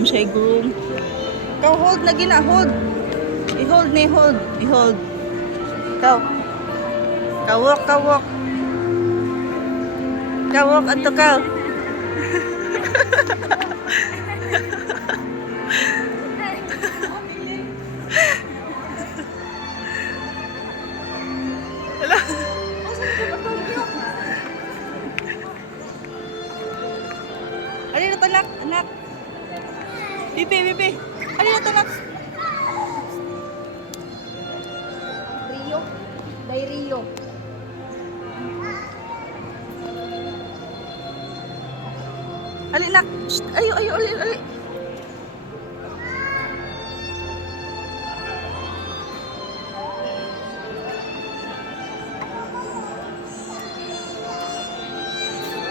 mo siya i-groom. Ikaw, hold na gina, hold. I-hold na, hold. I-hold. Ikaw. Kawok, kawok. Kawok, ato ka. Hala. Ano na to, anak? Anak. Bibi, bibi. Ano na to, anak? Rio. Day Rio. Ali, anak. Shh, ayo, ayo, ali, ali.